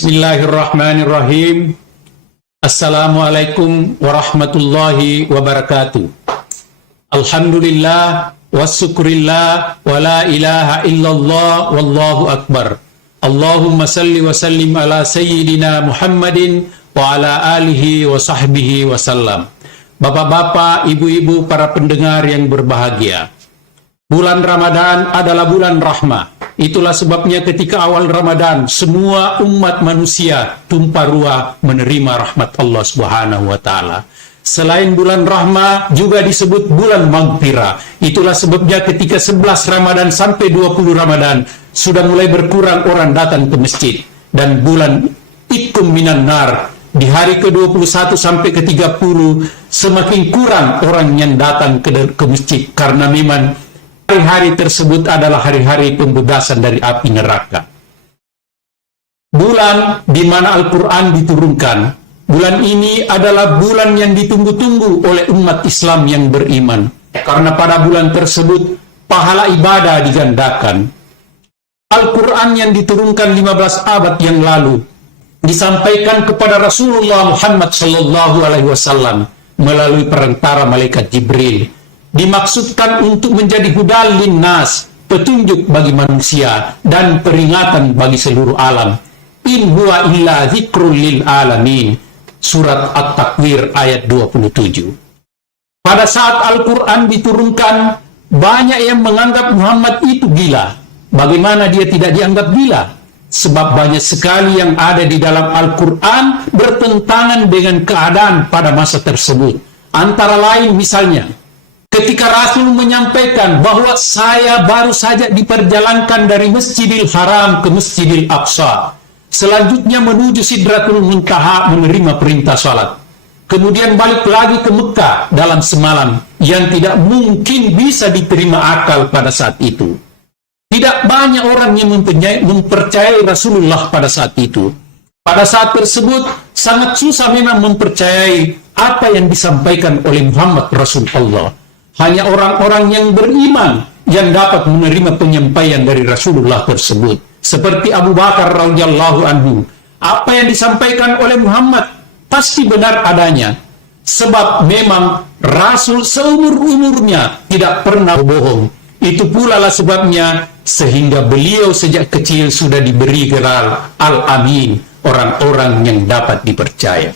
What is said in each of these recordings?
Bismillahirrahmanirrahim. Assalamualaikum warahmatullahi wabarakatuh. Alhamdulillah wasyukurillah wa la ilaha illallah wallahu akbar. Allahumma salli wa sallim ala sayyidina Muhammadin wa ala alihi wa sahbihi wa sallam. Bapak-bapak, ibu-ibu, para pendengar yang berbahagia. Bulan Ramadan adalah bulan rahmah. Itulah sebabnya ketika awal Ramadan, semua umat manusia tumpah ruah menerima rahmat Allah Subhanahu wa Ta'ala. Selain bulan rahmah, juga disebut bulan maghfirah. Itulah sebabnya ketika 11 Ramadan sampai 20 Ramadan, sudah mulai berkurang orang datang ke masjid. Dan bulan Ikum minan nar, di hari ke-21 sampai ke-30, semakin kurang orang yang datang ke masjid. Karena memang hari-hari tersebut adalah hari-hari pembebasan dari api neraka. Bulan di mana Al-Quran diturunkan. Bulan ini adalah bulan yang ditunggu-tunggu oleh umat Islam yang beriman. Karena pada bulan tersebut, pahala ibadah digandakan. Al-Quran yang diturunkan 15 abad yang lalu, disampaikan kepada Rasulullah Muhammad SAW melalui perantara malaikat Jibril. Dimaksudkan untuk menjadi hudal linnas, petunjuk bagi manusia dan peringatan bagi seluruh alam. In huwa illa dzikrul lil alamin. Surat At-Takwir ayat 27. Pada saat Al-Quran diturunkan, banyak yang menganggap Muhammad itu gila. Bagaimana dia tidak dianggap gila? Sebab banyak sekali yang ada di dalam Al-Quran bertentangan dengan keadaan pada masa tersebut. Antara lain misalnya, ketika Rasul menyampaikan bahwa saya baru saja diperjalankan dari Masjidil Haram ke Masjidil Aqsa, selanjutnya menuju Sidratul Muntaha menerima perintah salat, kemudian balik lagi ke Mekah dalam semalam, yang tidak mungkin bisa diterima akal pada saat itu. Tidak banyak orang yang mempercayai Rasulullah pada saat itu. Pada saat tersebut sangat susah memang mempercayai apa yang disampaikan oleh Muhammad Rasulullah. Hanya orang-orang yang beriman yang dapat menerima penyampaian dari Rasulullah tersebut. Seperti Abu Bakar radhiyallahu anhu. Apa yang disampaikan oleh Muhammad pasti benar adanya. Sebab memang Rasul seumur-umurnya tidak pernah bohong. Itu pula lah sebabnya sehingga beliau sejak kecil sudah diberi gelar Al-Amin, orang-orang yang dapat dipercaya.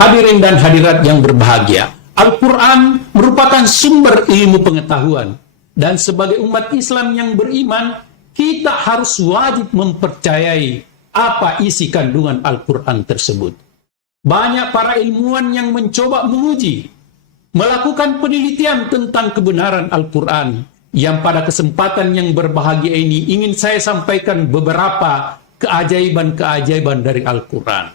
Hadirin dan hadirat yang berbahagia, Al-Quran merupakan sumber ilmu pengetahuan. Dan sebagai umat Islam yang beriman, kita harus wajib mempercayai apa isi kandungan Al-Quran tersebut. Banyak para ilmuwan yang mencoba menguji, melakukan penelitian tentang kebenaran Al-Quran. Yang pada kesempatan yang berbahagia ini ingin saya sampaikan beberapa keajaiban-keajaiban dari Al-Quran.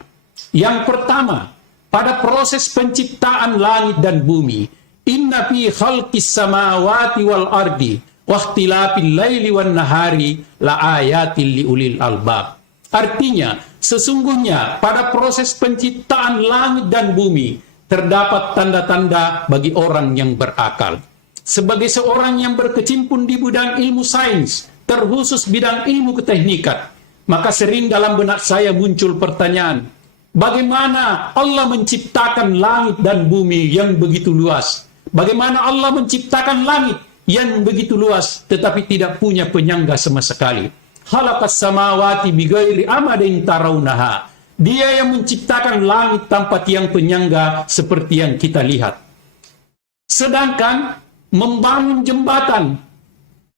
Yang pertama, pada proses penciptaan langit dan bumi, inna fi khalqis samawati wal ardi wa ikhtilafil laili wan nahari la ayatil liulil albab. Artinya, sesungguhnya pada proses penciptaan langit dan bumi terdapat tanda-tanda bagi orang yang berakal. Sebagai seorang yang berkecimpung di bidang ilmu sains, terkhusus bidang ilmu keteknikan, maka sering dalam benak saya muncul pertanyaan, bagaimana Allah menciptakan langit dan bumi yang begitu luas? Bagaimana Allah menciptakan langit yang begitu luas tetapi tidak punya penyangga sama sekali? Khalaqas samawati bighairi amadin tarawunaha. Dia yang menciptakan langit tanpa tiang penyangga seperti yang kita lihat. Sedangkan membangun jembatan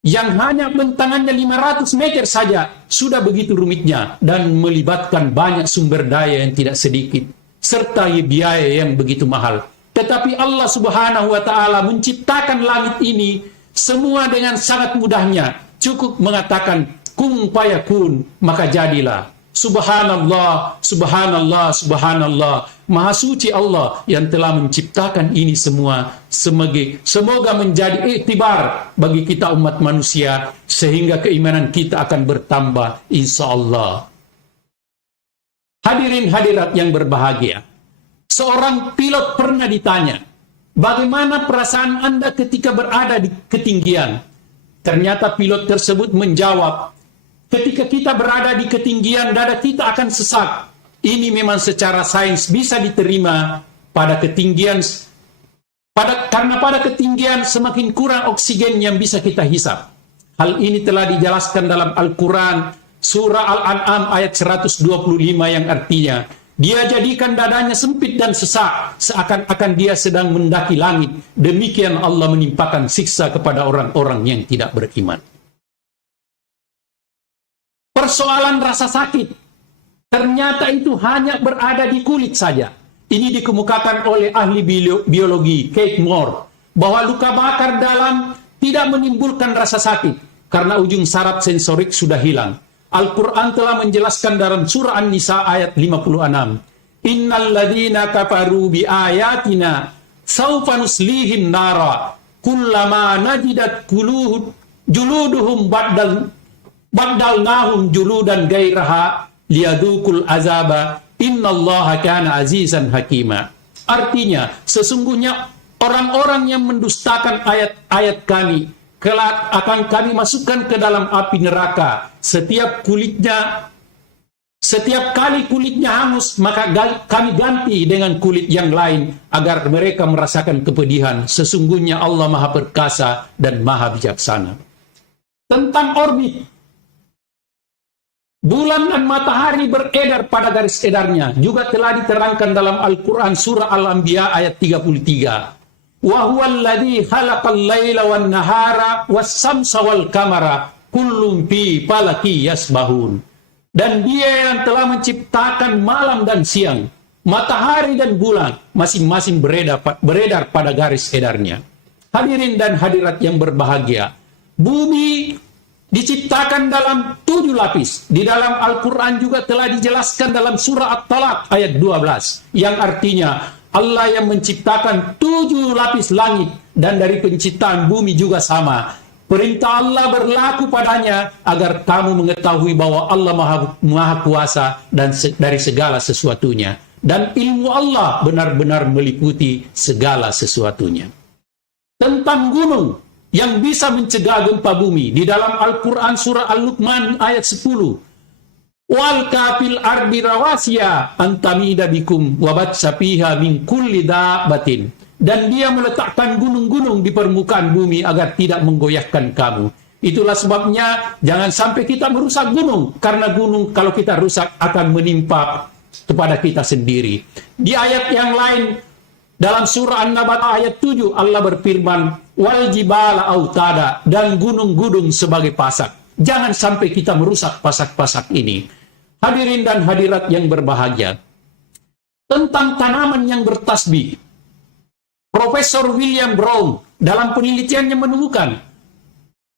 yang hanya bentangannya 500 meter saja sudah begitu rumitnya dan melibatkan banyak sumber daya yang tidak sedikit serta biaya yang begitu mahal. Tetapi Allah Subhanahu wa Ta'ala menciptakan langit ini semua dengan sangat mudahnya. Cukup mengatakan kun fayakun, maka jadilah. Subhanallah, subhanallah, subhanallah. Maha suci Allah yang telah menciptakan ini semua. Semoga menjadi iktibar bagi kita umat manusia, sehingga keimanan kita akan bertambah insya Allah. Hadirin hadirat yang berbahagia, seorang pilot pernah ditanya, bagaimana perasaan Anda ketika berada di ketinggian? Ternyata pilot tersebut menjawab, ketika kita berada di ketinggian, dada kita akan sesak. Ini memang secara sains bisa diterima pada ketinggian, karena pada ketinggian semakin kurang oksigen yang bisa kita hisap. Hal ini telah dijelaskan dalam Al-Quran, surah Al-An'am ayat 125 yang artinya, dia jadikan dadanya sempit dan sesak, seakan-akan dia sedang mendaki langit. Demikian Allah menimpakan siksa kepada orang-orang yang tidak beriman. Persoalan rasa sakit, ternyata itu hanya berada di kulit saja. Ini dikemukakan oleh ahli biologi Kate Moore, bahwa luka bakar dalam tidak menimbulkan rasa sakit, karena ujung saraf sensorik sudah hilang. Al-Quran telah menjelaskan dalam surah An-Nisa ayat 56. Innal ladhina kafaru bi ayatina sawfa nuslihim nara kullama najidat juluduhum baddalnahum juludan gairaha liyadukul azaba innallaha kana azizan hakima. Artinya, sesungguhnya orang-orang yang mendustakan ayat-ayat kami kelak akan kami masukkan ke dalam api neraka. Setiap kali kulitnya hangus, maka kami ganti dengan kulit yang lain agar mereka merasakan kepedihan. Sesungguhnya Allah Maha Perkasa dan Maha Bijaksana. Tentang orbit, bulan dan matahari beredar pada garis edarnya juga telah diterangkan dalam Al-Quran surah Al-Anbiya ayat 33. Wa huwal ladzi khalaqal laila wan nahara was-samsa wal qamara kullun fi falaki yasbahun. Dan dia yang telah menciptakan malam dan siang, matahari dan bulan, masing-masing beredar pada garis edarnya. Hadirin dan hadirat yang berbahagia, bumi diciptakan dalam 7 lapis. Di dalam Al-Quran juga telah dijelaskan dalam surah At-Talaq ayat 12, yang artinya Allah yang menciptakan 7 lapis langit, dan dari penciptaan bumi juga sama. Perintah Allah berlaku padanya agar kamu mengetahui bahwa Allah maha kuasa dan dari segala sesuatunya. Dan ilmu Allah benar-benar meliputi segala sesuatunya. Tentang gunung yang bisa mencegah gempa bumi, di dalam Al-Quran surah Al-Luqman ayat 10. Wal kafil ardi rawasiya antamida bikum wabatsa fiha min kulli dabatin. Dan dia meletakkan gunung-gunung di permukaan bumi agar tidak menggoyahkan kamu. Itulah sebabnya jangan sampai kita merusak gunung, karena gunung kalau kita rusak akan menimpa kepada kita sendiri. Di ayat yang lain dalam surah An-Nabat ayat 7 Allah berfirman, wal jibala autada, dan gunung-gunung sebagai pasak. Jangan sampai kita merusak pasak-pasak ini. Hadirin dan hadirat yang berbahagia, tentang tanaman yang bertasbih, Profesor William Brown dalam penelitiannya menemukan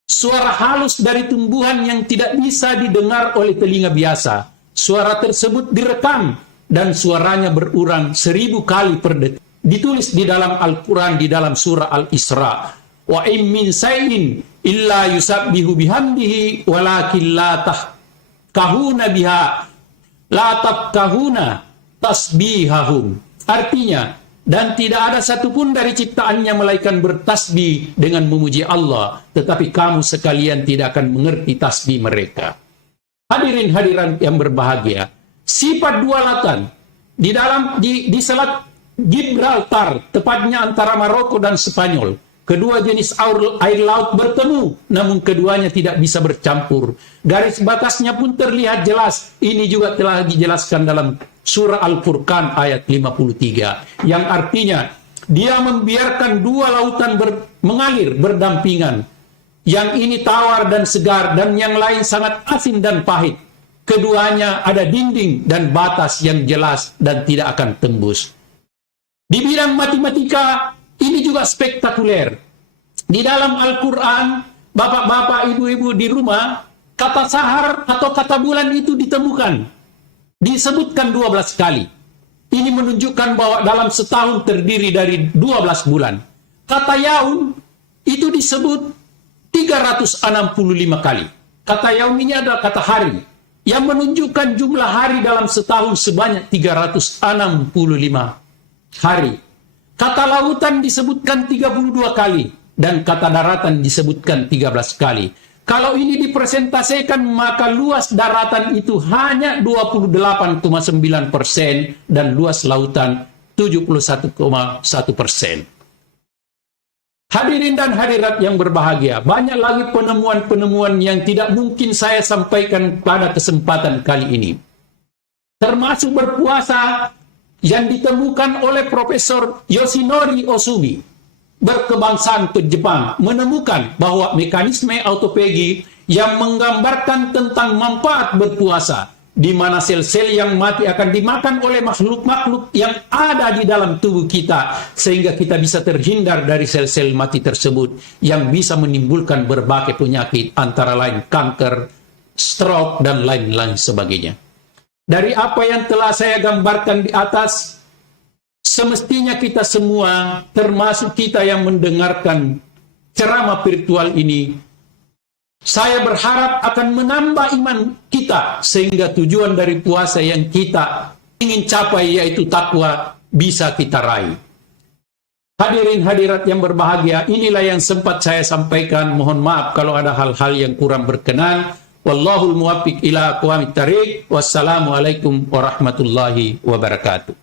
suara halus dari tumbuhan yang tidak bisa didengar oleh telinga biasa. Suara tersebut direkam dan suaranya berulang 1000 kali per detik. Ditulis di dalam Al-Quran di dalam surah Al-Isra. Wa in min shay'in illa yusabbihu bihamdihi walakin la tahkahuna biha la tafkahuna tasbihahum. Artinya, dan tidak ada satupun dari ciptaannya melainkan bertasbih dengan memuji Allah, tetapi kamu sekalian tidak akan mengerti tasbih mereka. Hadirin hadirat yang berbahagia, sifat dua lautan di Selat Gibraltar, tepatnya antara Maroko dan Spanyol, kedua jenis air laut bertemu, namun keduanya tidak bisa bercampur. Garis batasnya pun terlihat jelas. Ini juga telah dijelaskan dalam surah Al-Furqan ayat 53, yang artinya dia membiarkan dua lautan mengalir berdampingan. Yang ini tawar dan segar, dan yang lain sangat asin dan pahit. Keduanya ada dinding dan batas yang jelas dan tidak akan tembus. Di bidang matematika, ini juga spektakuler. Di dalam Al-Quran, bapak-bapak, ibu-ibu di rumah, kata sahar atau kata bulan itu ditemukan. Disebutkan 12 kali. Ini menunjukkan bahwa dalam setahun terdiri dari 12 bulan. Kata yaum itu disebut 365 kali. Kata yaum ini adalah kata hari, yang menunjukkan jumlah hari dalam setahun sebanyak 365 hari. Kata lautan disebutkan 32 kali, dan kata daratan disebutkan 13 kali. Kalau ini dipresentasikan, maka luas daratan itu hanya 28,9% dan luas lautan 71,1%. Hadirin dan hadirat yang berbahagia, banyak lagi penemuan-penemuan yang tidak mungkin saya sampaikan pada kesempatan kali ini. Termasuk berpuasa yang ditemukan oleh Profesor Yoshinori Osumi, berkebangsaan ke Jepang, menemukan bahwa mekanisme autophagy yang menggambarkan tentang manfaat berpuasa, di mana sel-sel yang mati akan dimakan oleh makhluk-makhluk yang ada di dalam tubuh kita, sehingga kita bisa terhindar dari sel-sel mati tersebut yang bisa menimbulkan berbagai penyakit, antara lain kanker, stroke, dan lain-lain sebagainya. Dari apa yang telah saya gambarkan di atas, semestinya kita semua, termasuk kita yang mendengarkan ceramah virtual ini, saya berharap akan menambah iman kita, sehingga tujuan dari puasa yang kita ingin capai, yaitu takwa, bisa kita raih. Hadirin hadirat yang berbahagia, inilah yang sempat saya sampaikan. Mohon maaf kalau ada hal-hal yang kurang berkenan. Wallahul muwaffiq ila aqwamit thariq. Wassalamualaikum warahmatullahi wabarakatuh.